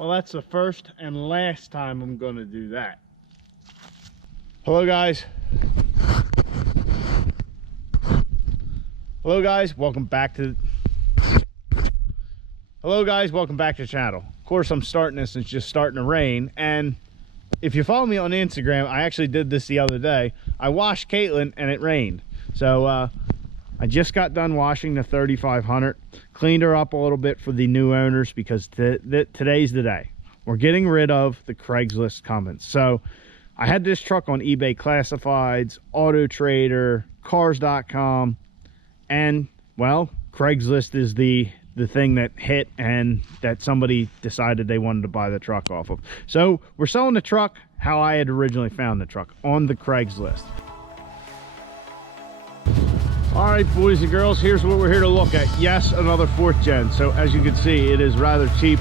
Well, that's the first and last time I'm going to do that. Hello guys. Hello guys, welcome back to the channel. Of course, I'm starting this, it's just starting to rain, and if you follow me on Instagram, I actually did this the other day. I washed Caitlin and it rained. So I just got done washing the 3500, cleaned her up a little bit for the new owners because today's the day. We're getting rid of the Craigslist Cummins. So I had this truck on eBay Classifieds, Auto Trader, Cars.com, and well, Craigslist is the thing that hit and that somebody decided they wanted to buy the truck off of. So we're selling the truck how I had originally found the truck, on the Craigslist. All right, boys and girls, here's what we're here to look at. Yes, another 4th gen. So as you can see, it is rather cheap.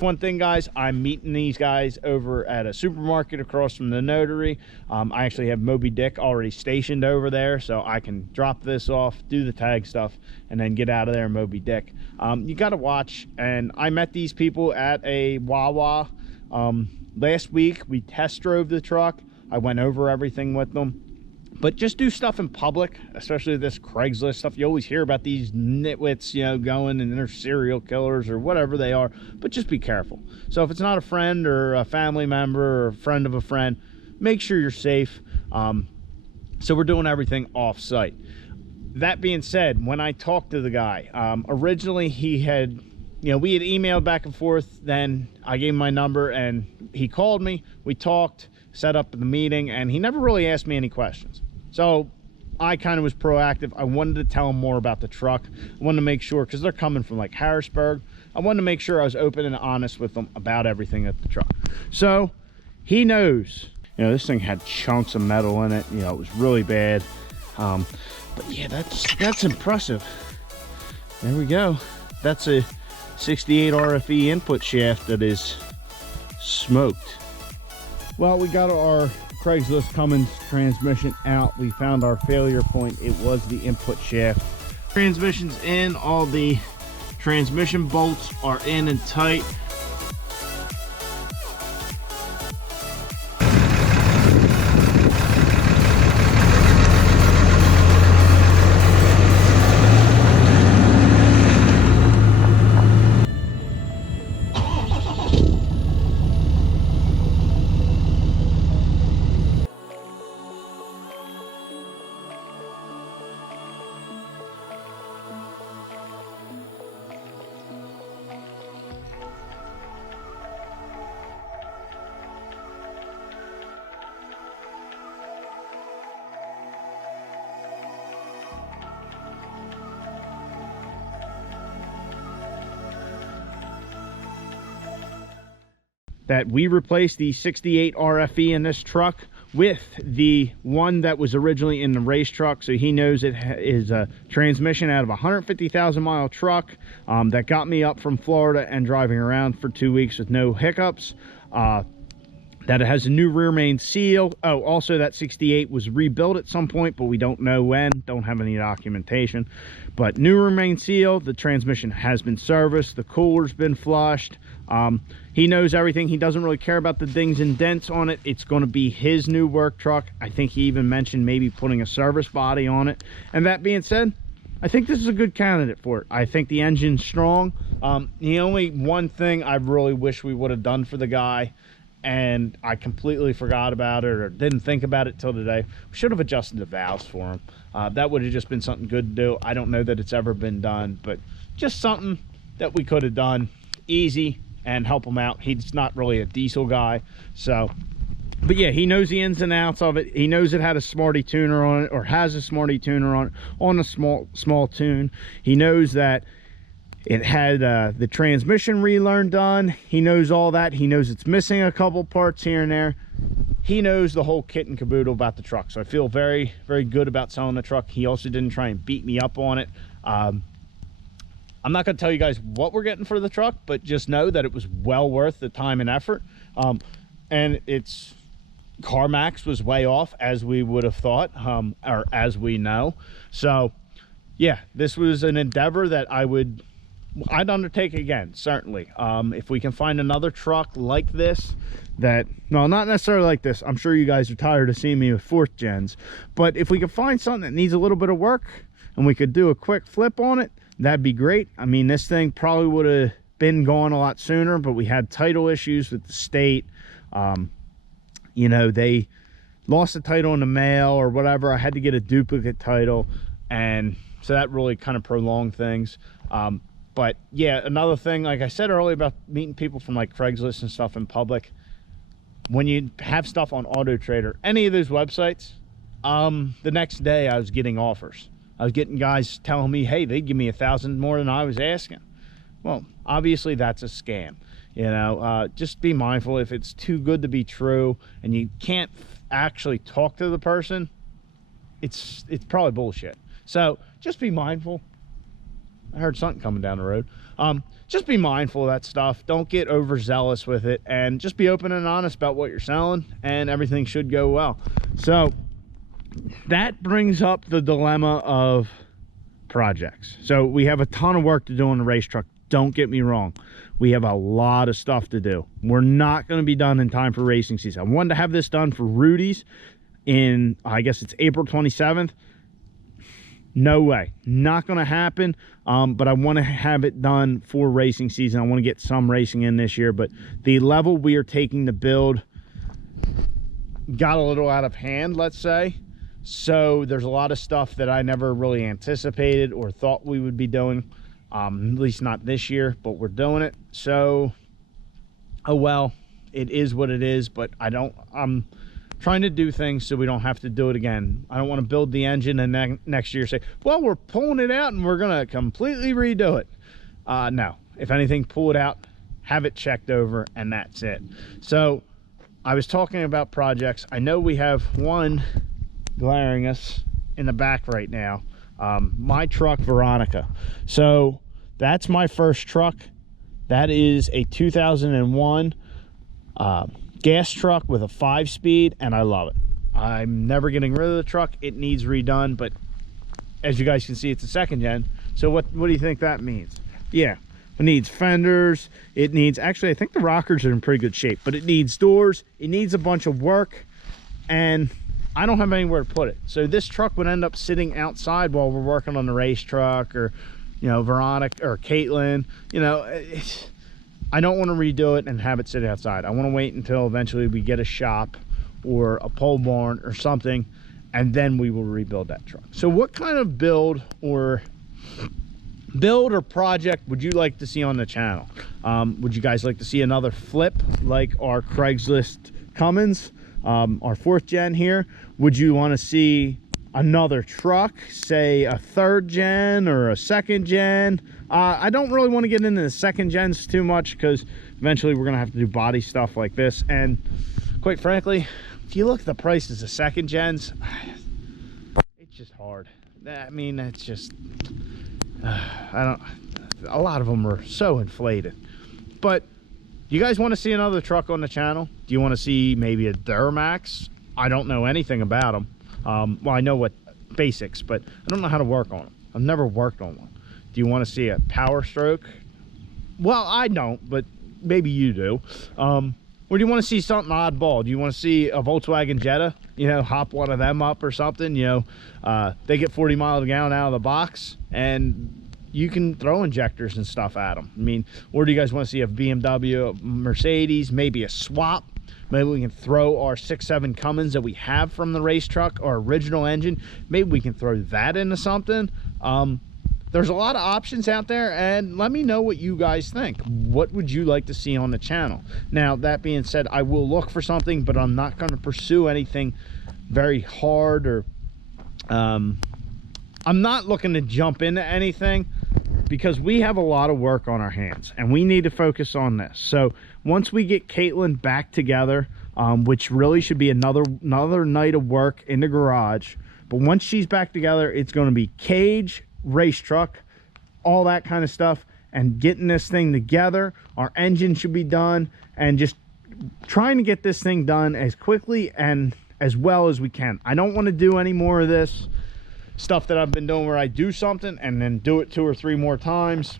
One thing, guys, I'm meeting these guys over at a supermarket across from the notary. I actually have Moby Dick already stationed over there, so I can drop this off, do the tag stuff, and then get out of there in Moby Dick. You got to watch, and I met these people at a Wawa last week. We test drove the truck. I went over everything with them. But just do stuff in public, especially this Craigslist stuff. You always hear about these nitwits, you know, going and they're serial killers or whatever they are, but just be careful. So if it's not a friend or a family member or a friend of a friend, make sure you're safe. So we're doing everything off site. That being said, when I talked to the guy, originally he had, you know, we had emailed back and forth, then I gave him my number and he called me, we talked, set up the meeting, and he never really asked me any questions. So I kind of was proactive. I wanted to tell him more about the truck. I wanted to make sure, because they're coming from like Harrisburg, I wanted to make sure I was open and honest with them about everything at the truck. So he knows, you know, this thing had chunks of metal in it, you know, it was really bad. But yeah, that's impressive. There we go. That's a 68 RFE input shaft that is smoked. Well, we got our Craigslist Cummins transmission out. We found our failure point. It was the input shaft. Transmission's in. All the transmission bolts are in and tight. That we replaced the 68 RFE in this truck with the one that was originally in the race truck. So he knows it is a transmission out of a 150,000 mile truck that got me up from Florida and driving around for 2 weeks with no hiccups. That it has a new rear main seal. Oh, also that 68 was rebuilt at some point, but we don't know when, don't have any documentation. But new rear main seal, the transmission has been serviced, the cooler's been flushed. He knows everything. He doesn't really care about the dings and dents on it. It's going to be his new work truck. I think he even mentioned maybe putting a service body on it. And that being said, I think this is a good candidate for it. I think the engine's strong. The only one thing I really wish we would have done for the guy, and I completely forgot about it or didn't think about it till today, we should have adjusted the valves for him. That would have just been something good to do. I don't know that it's ever been done, but just something that we could have done easy and help him out. He's not really a diesel guy, so, but yeah, he knows the ins and outs of it. He knows it had a Smarty tuner on it, or has a Smarty tuner on it, on a small tune. He knows that it had the transmission relearn done. He knows all that. He knows it's missing a couple parts here and there. he knows the whole kit and caboodle about the truck. So I feel very, very good about selling the truck. He also didn't try and beat me up on it. I'm not going to tell you guys what we're getting for the truck, but just know that it was well worth the time and effort. And it's CarMax was way off, as we would have thought, or as we know. So yeah, this was an endeavor that I'd undertake again, certainly. If we can find another truck like this, no, not necessarily like this. I'm sure you guys are tired of seeing me with 4th gens, but if we can find something that needs a little bit of work and we could do a quick flip on it, that'd be great. I mean, this thing probably would have been gone a lot sooner, but we had title issues with the state. You know, they lost the title in the mail or whatever. I had to get a duplicate title, and so that really kind of prolonged things. But yeah, another thing, like I said earlier about meeting people from like Craigslist and stuff in public, when you have stuff on Auto Trader, any of those websites, the next day I was getting offers. I was getting guys telling me, hey, they'd give me $1,000 more than I was asking. Well, obviously that's a scam. You know, just be mindful. If it's too good to be true and you can't actually talk to the person, it's probably bullshit. So just be mindful. I heard something coming down the road. Just be mindful of that stuff. Don't get overzealous with it, and just be open and honest about what you're selling, and everything should go well. So that brings up the dilemma of projects. So we have a ton of work to do on the race truck. Don't get me wrong. We have a lot of stuff to do. We're not going to be done in time for racing season. I wanted to have this done for Rudy's in, I guess it's April 27th. No way, not going to happen. But I want to have it done for racing season. I want to get some racing in this year, but the level we are taking to build got a little out of hand, let's say. So there's a lot of stuff that I never really anticipated or thought we would be doing, at least not this year, but we're doing it. So, oh well, it is what it is. But I'm trying to do things so we don't have to do it again. I don't want to build the engine and next year say, well, we're pulling it out and we're going to completely redo it. No, if anything, pull it out, have it checked over, and that's it. So I was talking about projects. I know we have one glaring us in the back right now. My truck, Veronica. So that's my first truck. That is a 2001 gas truck with a 5-speed, and I love it. I'm never getting rid of the truck. It needs redone, but as you guys can see, it's a 2nd gen. So what do you think that means? Yeah, it needs fenders. It needs, actually, I think the rockers are in pretty good shape, but it needs doors. It needs a bunch of work, and I don't have anywhere to put it. So this truck would end up sitting outside while we're working on the race truck, or, you know, Veronica or Caitlin, you know, I don't want to redo it and have it sit outside. I want to wait until eventually we get a shop or a pole barn or something, and then we will rebuild that truck. So what kind of build or project would you like to see on the channel? Would you guys like to see another flip like our Craigslist Cummins, our 4th gen here? Would you want to see another truck, say a 3rd gen or a 2nd gen? I don't really want to get into the 2nd gens too much, because eventually we're going to have to do body stuff like this. And quite frankly, if you look at the prices of 2nd gens, it's just hard. I mean, it's just, a lot of them are so inflated. But you guys want to see another truck on the channel? Do you want to see maybe a Duramax? I don't know anything about them. Well, I know what basics, but I don't know how to work on them. I've never worked on one. Do you want to see a Power Stroke? Well, I don't, but maybe you do. Or do you want to see something oddball? Do you want to see a Volkswagen Jetta? You know, hop one of them up or something. You know, they get 40 miles a gallon out of the box, and you can throw injectors and stuff at them. I mean, or do you guys want to see a BMW, a Mercedes, maybe a swap? Maybe we can throw our 6.7 Cummins that we have from the race truck, our original engine. Maybe we can throw that into something. There's a lot of options out there, and let me know what you guys think. What would you like to see on the channel? Now, that being said, I will look for something, but I'm not going to pursue anything very hard, or I'm not looking to jump into anything, because we have a lot of work on our hands and we need to focus on this. So once we get Caitlin back together, which really should be another night of work in the garage. But once she's back together, it's going to be cage, race truck, all that kind of stuff, and getting this thing together. Our engine should be done, and just trying to get this thing done as quickly and as well as we can. I don't want to do any more of this stuff that I've been doing where I do something and then do it 2 or 3 more times.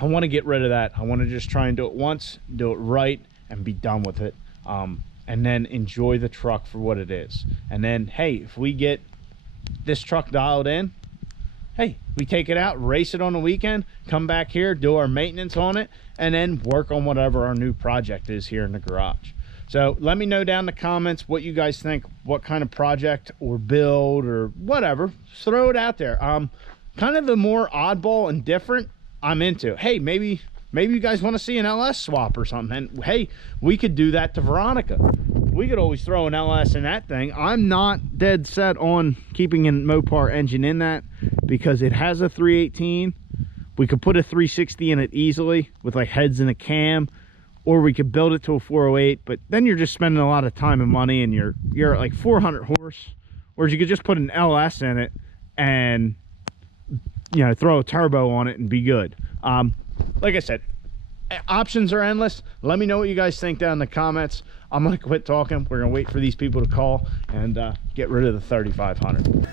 I want to get rid of that. I want to just try and do it once, do it right, and be done with it, and then enjoy the truck for what it is. And then, hey, if we get this truck dialed in, hey, we take it out, race it on the weekend, come back here, do our maintenance on it, and then work on whatever our new project is here in the garage. So let me know down in the comments what you guys think, what kind of project or build or whatever. Just throw it out there. Kind of the more oddball and different I'm into. Hey, maybe you guys want to see an LS swap or something. And hey, we could do that to Veronica. We could always throw an LS in that thing. I'm not dead set on keeping a Mopar engine in that because it has a 318. We could put a 360 in it easily with like heads and a cam, or we could build it to a 408, but then you're just spending a lot of time and money, and you're at like 400 horse. Whereas you could just put an LS in it and, you know, throw a turbo on it and be good. Like I said, options are endless. Let me know what you guys think down in the comments. I'm gonna quit talking. We're gonna wait for these people to call and get rid of the 3500.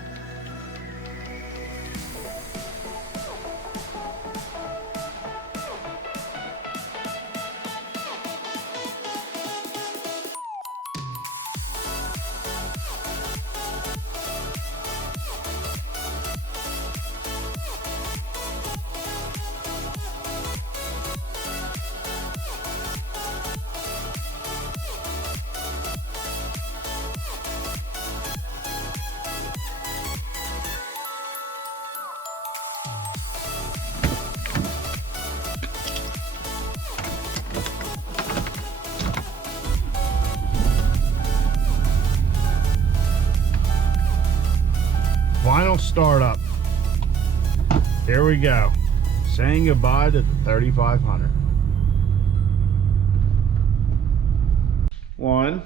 Final startup. Here we go. Saying goodbye to the 3500. 1.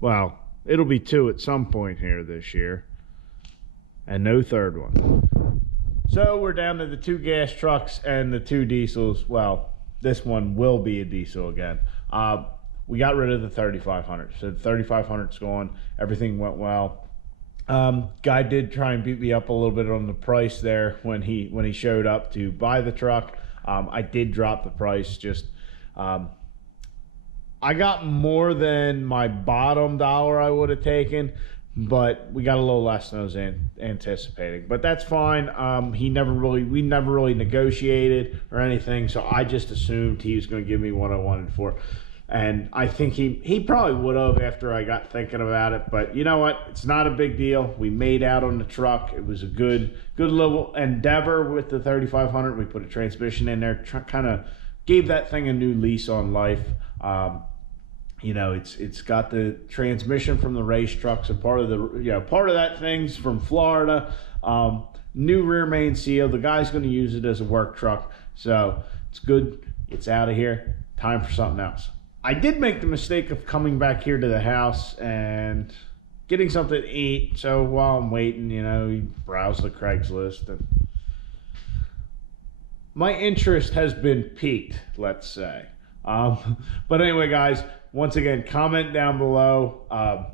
Well, it'll be 2 at some point here this year. And no third one. So we're down to the 2 gas trucks and the 2 diesels. Well, this one will be a diesel again. We got rid of the 3500. So the 3500's gone. Everything went well. Guy did try and beat me up a little bit on the price there when he showed up to buy the truck. I did drop the price. Just I got more than my bottom dollar I would have taken, but we got a little less than I was anticipating. But that's fine. We never really negotiated or anything, so I just assumed he was going to give me what I wanted for. And I think he probably would have after I got thinking about it. But you know what? It's not a big deal. We made out on the truck. It was a good little endeavor with the 3500. We put a transmission in there, kind of gave that thing a new lease on life. You know, it's got the transmission from the race trucks, and part of that thing's from Florida. New rear main seal. The guy's going to use it as a work truck, so it's good. It's out of here. Time for something else. I did make the mistake of coming back here to the house and getting something to eat. So while I'm waiting, you know, you browse the Craigslist, and my interest has been piqued, let's say. But anyway, guys, once again, comment down below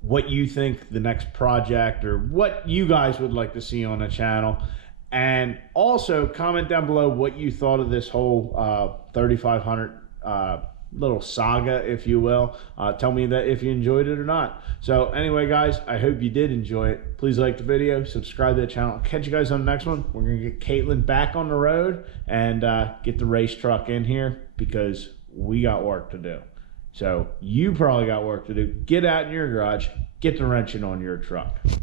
what you think the next project or what you guys would like to see on the channel. And also comment down below what you thought of this whole 3500 little saga, if you will. Tell me that if you enjoyed it or not. So anyway, guys, I hope you did enjoy it. Please like the video, subscribe to the channel. I'll catch you guys on the next one. We're gonna get Caitlin back on the road and get the race truck in here because we got work to do. So you probably got work to do. Get out in your garage, get the wrenching on your truck.